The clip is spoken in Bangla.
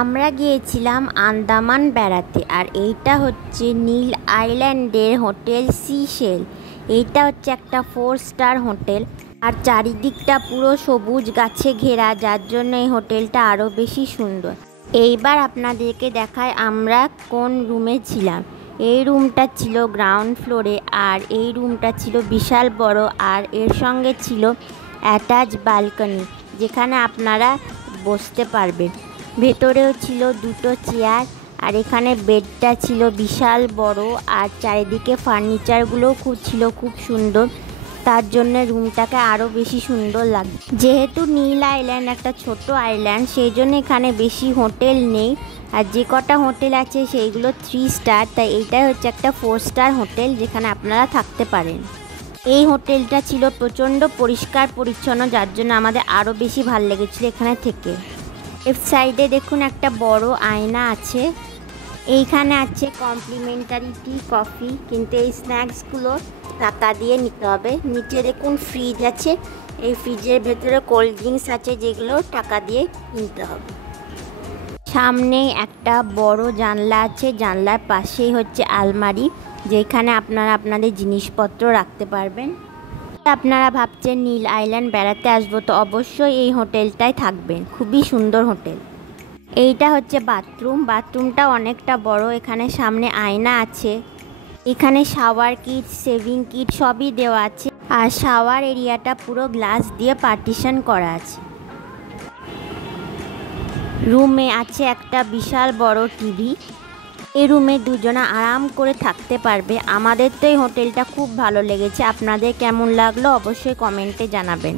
আমরা গিয়েছিলাম আন্দামান বেড়াতে। আর এইটা হচ্ছে নীল আইল্যান্ডের হোটেল সিশেল। এইটা হচ্ছে একটা 4 স্টার হোটেল। আর চারিদিকটা পুরো সবুজ গাছে ঘেরা, যার জন্য এই হোটেলটা আরও বেশি সুন্দর। এইবার আপনাদেরকে দেখায় আমরা কোন রুমে ছিলাম। এই রুমটা ছিল গ্রাউন্ড ফ্লোরে, আর এই রুমটা ছিল বিশাল বড়, আর এর সঙ্গে ছিল অ্যাটাচ বালকনি, যেখানে আপনারা বসতে পারবেন। ভেতরেও ছিল 2টো চেয়ার, আর এখানে বেডটা ছিল বিশাল বড়, আর চারিদিকে ফার্নিচারগুলোও খুব সুন্দর। তার জন্য রুমটাকে আরও বেশি সুন্দর লাগে। যেহেতু নীল আইল্যান্ড একটা ছোট আইল্যান্ড, সেই জন্য এখানে বেশি হোটেল নেই, আর যে কটা হোটেল আছে সেইগুলো 3 স্টার। তাই এইটাই হচ্ছে একটা 4 স্টার হোটেল, যেখানে আপনারা থাকতে পারেন। এই হোটেলটা ছিল প্রচণ্ড পরিষ্কার পরিচ্ছন্ন, যার জন্য আমাদের আরও বেশি ভালো লেগেছিলো এখানে থেকে। লেফট সাইডে দেখুন একটা বড় আয়না আছে। এইখানে আছে কমপ্লিমেন্টারি টি কফি, কিন্তু এই স্ন্যাক্সগুলো টাকা দিয়ে নিতে হবে। নিচে দেখুন ফ্রিজ আছে, এই ফ্রিজের ভেতরে কোল্ড ড্রিঙ্কস আছে, যেগুলো টাকা দিয়ে কিনতে হবে। সামনে একটা বড় জানলা আছে, জানলার পাশেই হচ্ছে আলমারি, যেখানে আপনারা আপনাদের জিনিসপত্র রাখতে পারবেন। আপনারা ভাবছেন নীল আইল্যান্ড বেড়াতে আসবো, তো অবশ্যই এই হোটেলটায় থাকবেন। খুবই সুন্দর হোটেল। এইটা হচ্ছে বাথরুম। বাথরুমটা অনেকটা বড়। এখানে সামনে আয়না আছে। এখানে শাওয়ার কিট, সেভিং কিট সবই দেওয়া আছে। আর শাওয়ার এরিয়াটা পুরো গ্লাস দিয়ে পার্টিশন করা আছে। রুমে আছে একটা বিশাল বড় টিভি। এই রুমে দুজনা আরাম করে থাকতে পারবে। আমাদের তো এই হোটেলটা খুব ভালো লেগেছে। আপনাদের কেমন লাগলো অবশ্যই কমেন্টে জানাবেন।